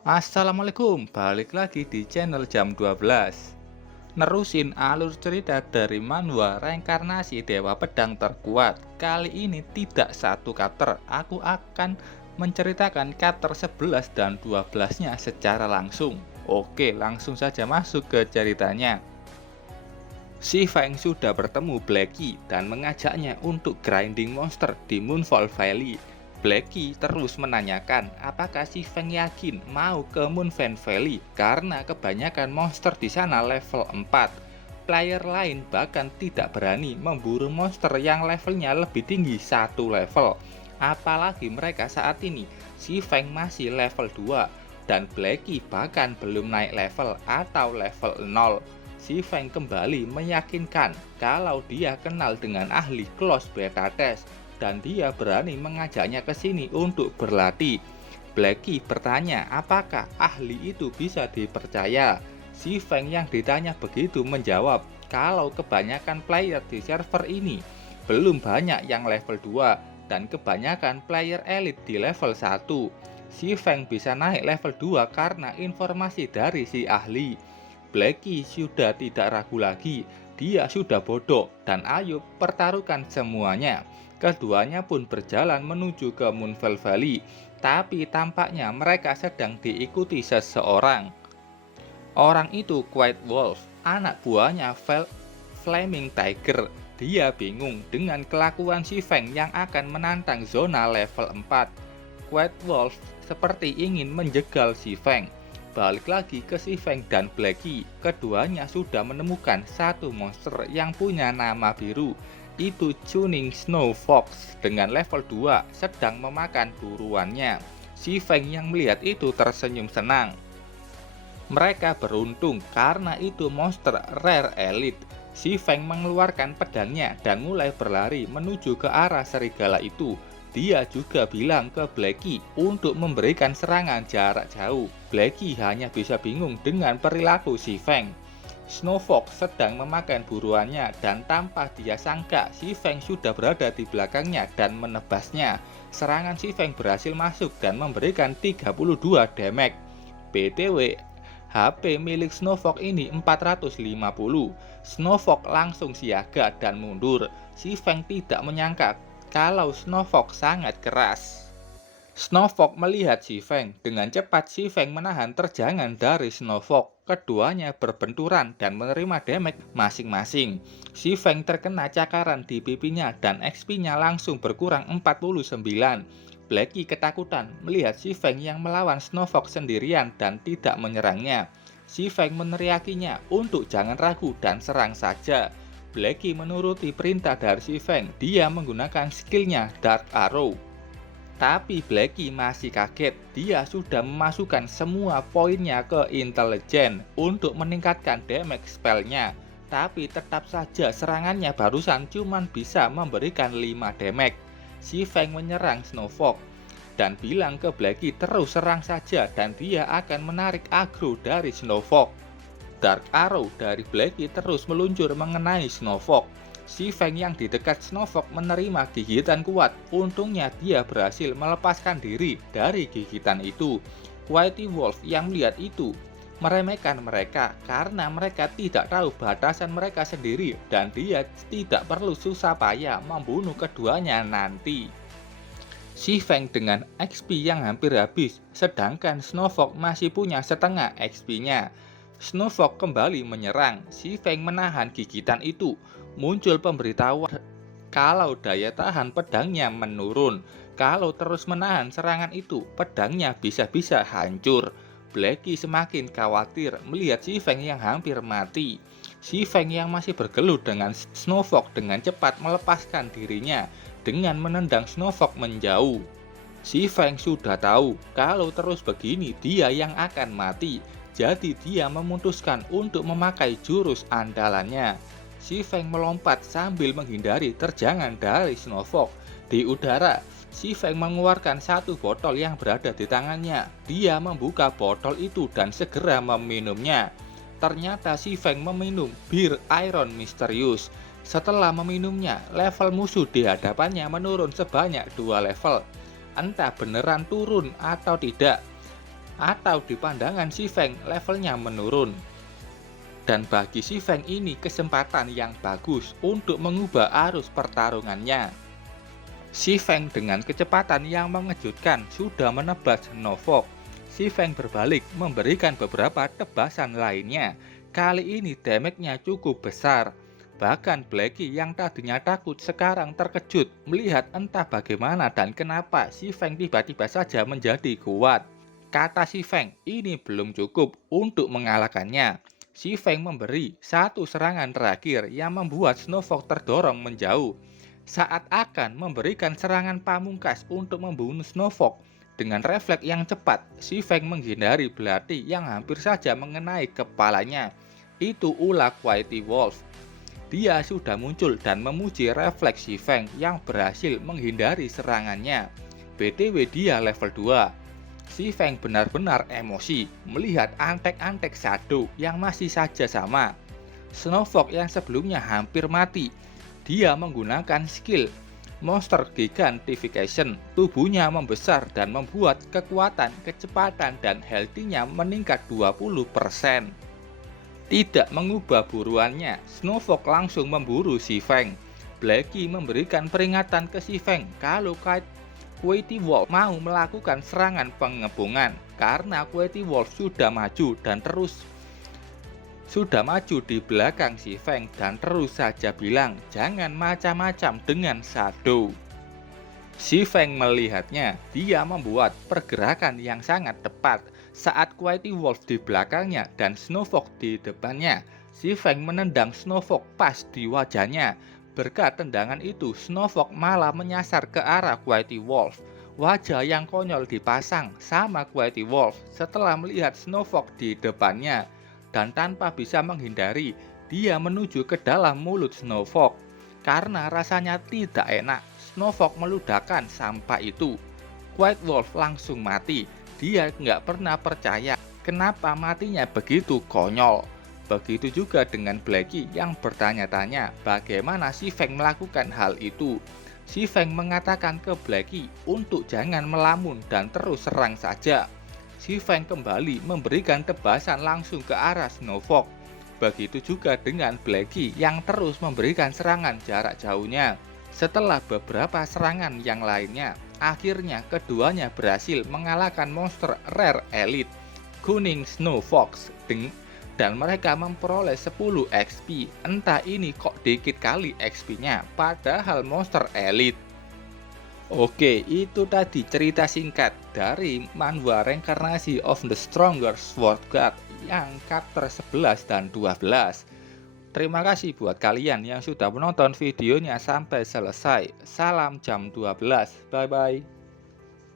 Assalamualaikum, balik lagi di channel jam 12. Nerusin alur cerita dari manhwa reinkarnasi Dewa Pedang Terkuat. Kali ini tidak satu kater, aku akan menceritakan kater 11 dan 12-nya secara langsung. Oke, langsung saja masuk ke ceritanya. Si Feng sudah bertemu Blackie dan mengajaknya untuk grinding monster di Moonfall Valley. Blackie terus menanyakan apakah si Feng yakin mau ke Moonfall Valley karena kebanyakan monster di sana level 4. Player lain bahkan tidak berani memburu monster yang levelnya lebih tinggi satu level. Apalagi mereka saat ini, si Feng masih level 2 dan Blackie bahkan belum naik level atau level 0. Si Feng kembali meyakinkan kalau dia kenal dengan ahli close beta test dan dia berani mengajaknya ke sini untuk berlatih. Blackie bertanya apakah ahli itu bisa dipercaya. Si Feng yang ditanya begitu menjawab kalau kebanyakan player di server ini belum banyak yang level 2 dan kebanyakan player elite di level 1. Si Feng bisa naik level 2 karena informasi dari si ahli. Blackie sudah tidak ragu lagi, dia sudah bodoh dan ayo pertaruhkan semuanya. Keduanya pun berjalan menuju ke Moonfall Valley, tapi tampaknya mereka sedang diikuti seseorang. Orang itu White Wolf, anak buahnya Flaming Tiger. Dia bingung dengan kelakuan si Feng yang akan menantang zona level 4. White Wolf seperti ingin menjegal si Feng. Balik lagi ke si Feng dan Blackie, keduanya sudah menemukan satu monster yang punya nama biru. Itu Chuning Snow Fox dengan level 2 sedang memakan buruannya. Si Feng yang melihat itu tersenyum senang. Mereka beruntung karena itu monster rare elite. Si Feng mengeluarkan pedangnya dan mulai berlari menuju ke arah serigala itu. Dia juga bilang ke Blackie untuk memberikan serangan jarak jauh. Blackie hanya bisa bingung dengan perilaku si Feng. Snowfox sedang memakan buruannya dan tanpa dia sangka si Feng sudah berada di belakangnya dan menebasnya. Serangan si Feng berhasil masuk dan memberikan 32 damage. BTW, HP milik Snowfox ini 450. Snowfox langsung siaga dan mundur. Si Feng tidak menyangka kalau Snowfox sangat keras. Snowfox melihat si Feng. Dengan cepat si Feng menahan terjangan dari Snowfox. Keduanya berbenturan dan menerima damage masing-masing. Si Feng terkena cakaran di pipinya dan XP-nya langsung berkurang 49. Blackie ketakutan melihat si Feng yang melawan Snowfox sendirian dan tidak menyerangnya. Si Feng meneriakinya untuk jangan ragu dan serang saja. Blackie menuruti perintah dari si Feng. Dia menggunakan skillnya Dark Arrow. Tapi Blackie masih kaget. Dia sudah memasukkan semua poinnya ke intelijen untuk meningkatkan damage spellnya. Tapi tetap saja serangannya barusan cuma bisa memberikan 5 damage. Si Feng menyerang Snowfox dan bilang ke Blackie terus serang saja dan dia akan menarik aggro dari Snowfox. Dark Arrow dari Blackie terus meluncur mengenai Snowfox. Si Feng yang di dekat Snowfox menerima gigitan kuat. Untungnya dia berhasil melepaskan diri dari gigitan itu. White Wolf yang melihat itu meremehkan mereka karena mereka tidak tahu batasan mereka sendiri dan dia tidak perlu susah payah membunuh keduanya nanti. Si Feng dengan XP yang hampir habis, sedangkan Snowfox masih punya setengah XP-nya. Snowfox kembali menyerang. Si Feng menahan gigitan itu. Muncul pemberitahuan kalau daya tahan pedangnya menurun. Kalau terus menahan serangan itu, pedangnya bisa-bisa hancur. Blackie semakin khawatir melihat si Feng yang hampir mati. Si Feng yang masih bergelut dengan Snowfox dengan cepat melepaskan dirinya dengan menendang Snowfox menjauh. Si Feng sudah tahu kalau terus begini dia yang akan mati. Jadi dia memutuskan untuk memakai jurus andalannya. Si Feng melompat sambil menghindari terjangan dari Snowfox. Di udara, si Feng mengeluarkan satu botol yang berada di tangannya. Dia membuka botol itu dan segera meminumnya. Ternyata si Feng meminum bir Iron Misterius. Setelah meminumnya, level musuh di hadapannya menurun sebanyak 2 level. Entah beneran turun atau tidak. atau di pandangan Si Feng levelnya menurun. Dan bagi Si Feng ini kesempatan yang bagus untuk mengubah arus pertarungannya. Si Feng dengan kecepatan yang mengejutkan sudah menebas Snowfog. Si Feng berbalik memberikan beberapa tebasan lainnya. Kali ini damage-nya cukup besar. Bahkan Blacky yang tadinya takut sekarang terkejut melihat entah bagaimana dan kenapa Si Feng tiba-tiba saja menjadi kuat. Kata Si Feng, ini belum cukup untuk mengalahkannya. Si Feng memberi satu serangan terakhir yang membuat Snowfog terdorong menjauh. Saat akan memberikan serangan pamungkas untuk membunuh Snowfog, dengan refleks yang cepat, Si Feng menghindari belati yang hampir saja mengenai kepalanya. Itu ulah Whitey Wolf. Dia sudah muncul dan memuji refleks Si Feng yang berhasil menghindari serangannya. BTW dia level 2. Si Feng benar-benar emosi melihat antek-antek Shadow yang masih saja sama. Snowfog yang sebelumnya hampir mati, dia menggunakan skill Monster Gigantification. Tubuhnya membesar dan membuat kekuatan, kecepatan, dan health-nya meningkat 20%. Tidak mengubah buruannya, Snowfog langsung memburu Si Feng. Blacky memberikan peringatan ke Si Feng kalau Whitey Wolf mau melakukan serangan pengepungan karena Whitey Wolf sudah maju di belakang Si Feng dan terus saja bilang jangan macam-macam dengan Shadow. Si Feng melihatnya, dia membuat pergerakan yang sangat tepat. Saat Whitey Wolf di belakangnya dan Snowfog di depannya, Si Feng menendang Snowfog pas di wajahnya. Berkat tendangan itu, Snowfog malah menyasar ke arah Whitey Wolf. Wajah yang konyol dipasang sama Whitey Wolf setelah melihat Snowfog di depannya. Dan tanpa bisa menghindari, dia menuju ke dalam mulut Snowfog. Karena rasanya tidak enak, Snowfog meludahkan sampah itu. White Wolf langsung mati. Dia nggak pernah percaya kenapa matinya begitu konyol. Begitu juga dengan Blacky yang bertanya-tanya bagaimana Si Feng melakukan hal itu. Si Feng mengatakan ke Blacky untuk jangan melamun dan terus serang saja. Si Feng kembali memberikan tebasan langsung ke arah Snowfog. Begitu juga dengan Blacky yang terus memberikan serangan jarak jauhnya. Setelah beberapa serangan yang lainnya, akhirnya keduanya berhasil mengalahkan monster rare elite kuning Snow Fox dan mereka memperoleh 10 XP. Entah ini kok dikit kali XP-nya, padahal monster elite. Oke, itu tadi cerita singkat dari manhwa reinkarnasi of the Strongest Sword God yang chapter 11 dan 12. Terima kasih buat kalian yang sudah menonton videonya sampai selesai. Salam jam 12. Bye bye.